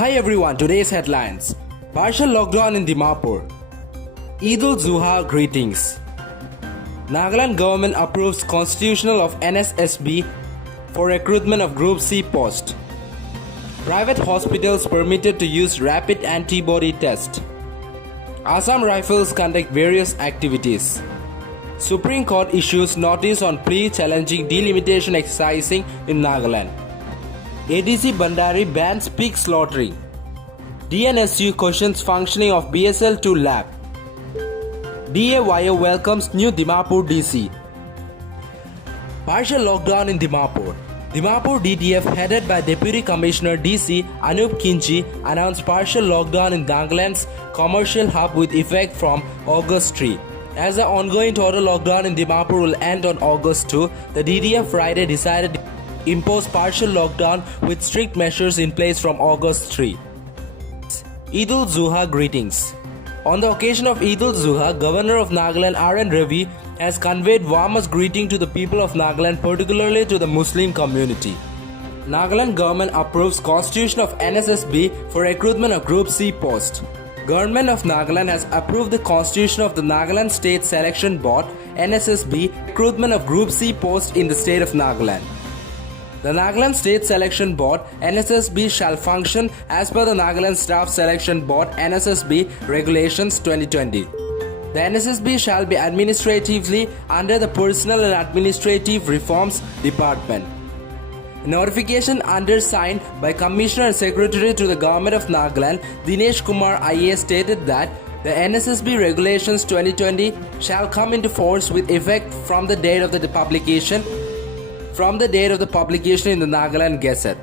Hi everyone, today's headlines. Partial lockdown in Dimapur. Eid ul-Zuha greetings. Nagaland government approves constitutional of NSSB for recruitment of Group C post. Private hospitals permitted to use rapid antibody test. Assam Rifles conduct various activities. Supreme Court issues notice on plea challenging delimitation exercising in Nagaland. ADC Bandari bans pig slaughtering. DNSU questions functioning of BSL-2 lab. DAYO welcomes new Dimapur DC. Partial lockdown in Dimapur. Dimapur DDF headed by Deputy Commissioner DC Anup Kinchi announced partial lockdown in Nagaland's commercial hub with effect from August 3. As the ongoing total lockdown in Dimapur will end on August 2, the DDF Friday decided to impose partial lockdown with strict measures in place from August 3. Eid ul-Zuha greetings. On the occasion of Eid ul-Zuha, Governor of Nagaland R.N. Ravi has conveyed warmest greeting to the people of Nagaland, particularly to the Muslim community. Nagaland government approves constitution of NSSB for recruitment of Group C post. Government of Nagaland has approved the constitution of the Nagaland State Selection Board NSSB recruitment of Group C post in the state of Nagaland. The Nagaland State Selection Board NSSB shall function as per the Nagaland Staff Selection Board NSSB Regulations 2020. The NSSB shall be administratively under the Personnel and Administrative Reforms Department. A notification undersigned by Commissioner and Secretary to the Government of Nagaland, Dinesh Kumar IAS stated that the NSSB Regulations 2020 shall come into force with effect from the date of the publication in the Nagaland Gazette.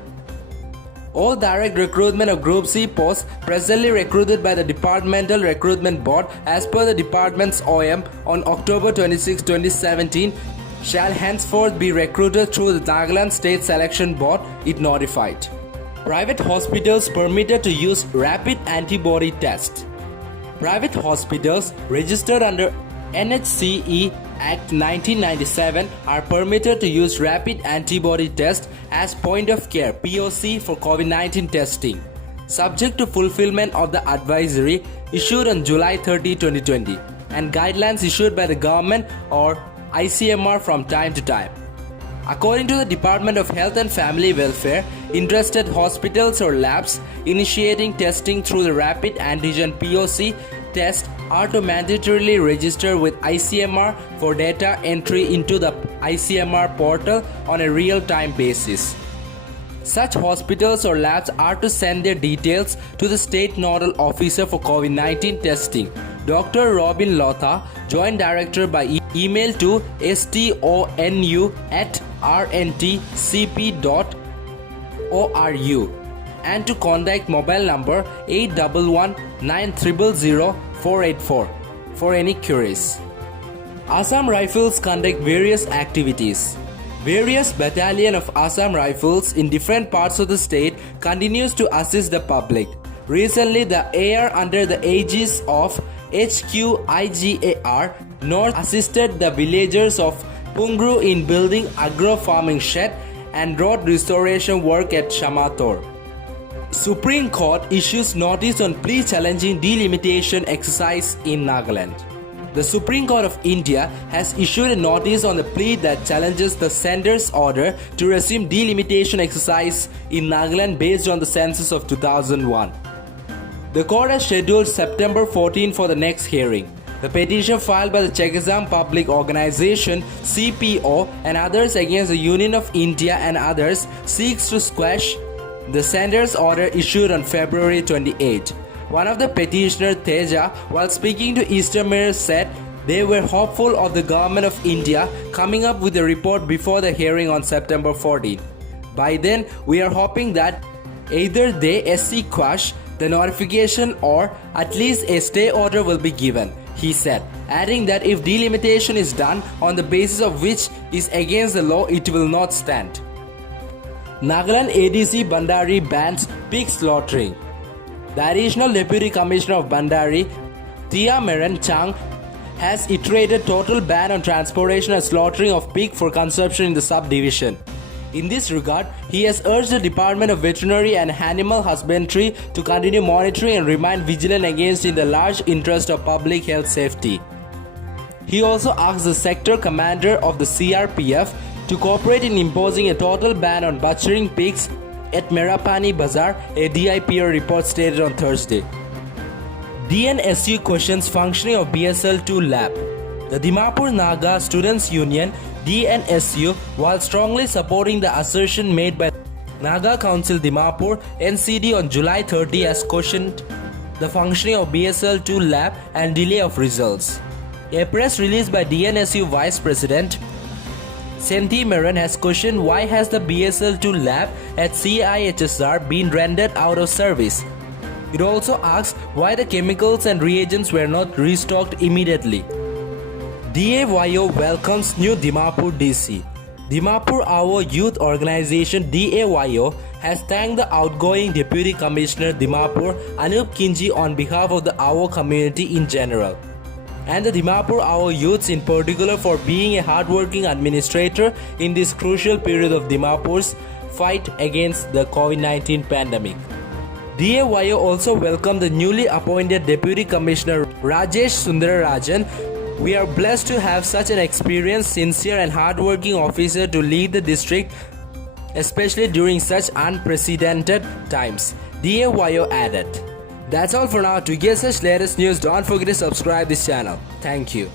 All direct recruitment of Group C posts presently recruited by the Departmental Recruitment Board as per the department's OM on October 26, 2017 shall henceforth be recruited through the Nagaland State Selection Board, it notified. Private hospitals permitted to use rapid antibody test. Private hospitals registered under NHCE Act 1997 are permitted to use rapid antibody test as point of care POC for COVID-19 testing, subject to fulfillment of the advisory issued on July 30, 2020 and guidelines issued by the government or ICMR from time to time. According to the Department of Health and Family Welfare, interested hospitals or labs initiating testing through the rapid antigen POC test are to mandatorily register with ICMR for data entry into the ICMR portal on a real-time basis. Such hospitals or labs are to send their details to the State Nodal Officer for COVID-19 testing, Dr. Robin Lotha, Joint Director by email to stonu@rntcp.oru and to contact mobile number 811-900-484 for any queries. Assam Rifles conduct various activities. Various battalion of Assam Rifles in different parts of the state continues to assist the public. Recently, the AR under the aegis of HQIGAR North assisted the villagers of Pungru in building agro-farming shed and road restoration work at Shamator. Supreme Court issues notice on plea challenging delimitation exercise in Nagaland. The Supreme Court of India has issued a notice on the plea that challenges the centre's order to resume delimitation exercise in Nagaland based on the census of 2001. The court has scheduled September 14 for the next hearing. The petition filed by the Chekisam Public Organization CPO and others against the Union of India and others seeks to squash the centre's order issued on February 28. One of the petitioners, Teja, while speaking to Eastern Mirror said they were hopeful of the Government of India coming up with a report before the hearing on September 14. By then, we are hoping that either they SC quash the notification or at least a stay order will be given, he said, adding that if delimitation is done on the basis of which is against the law, it will not stand. Nagaland ADC Bandari bans pig slaughtering. The Additional Deputy Commissioner of Bandari, Tia Meren Chang, has iterated total ban on transportation and slaughtering of pig for consumption in the subdivision. In this regard, he has urged the Department of Veterinary and Animal Husbandry to continue monitoring and remain vigilant against in the large interest of public health safety. He also asked the sector commander of the CRPF to cooperate in imposing a total ban on butchering pigs at Merapani Bazaar, a DIPR report stated on Thursday. DNSU questions functioning of BSL-2 lab. The Dimapur Naga Students Union DNSU, while strongly supporting the assertion made by Naga Council Dimapur NCD on July 30, has questioned the functioning of BSL-2 lab and delay of results. A press release by DNSU Vice President Senthi Meron has questioned why has the BSL-2 lab at CIHSR been rendered out of service. It also asks why the chemicals and reagents were not restocked immediately. DAYO welcomes new Dimapur DC. Dimapur AWO Youth Organization DAYO has thanked the outgoing Deputy Commissioner Dimapur Anup Kinji on behalf of the AWO community in general, and the Dimapur AWO youths in particular for being a hardworking administrator in this crucial period of Dimapur's fight against the COVID-19 pandemic. DAYO also welcomed the newly appointed Deputy Commissioner Rajesh Sundararajan. We are blessed to have such an experienced, sincere and hardworking officer to lead the district, especially during such unprecedented times, DAYO added. That's all for now. To get such latest news, don't forget to subscribe this channel. Thank you.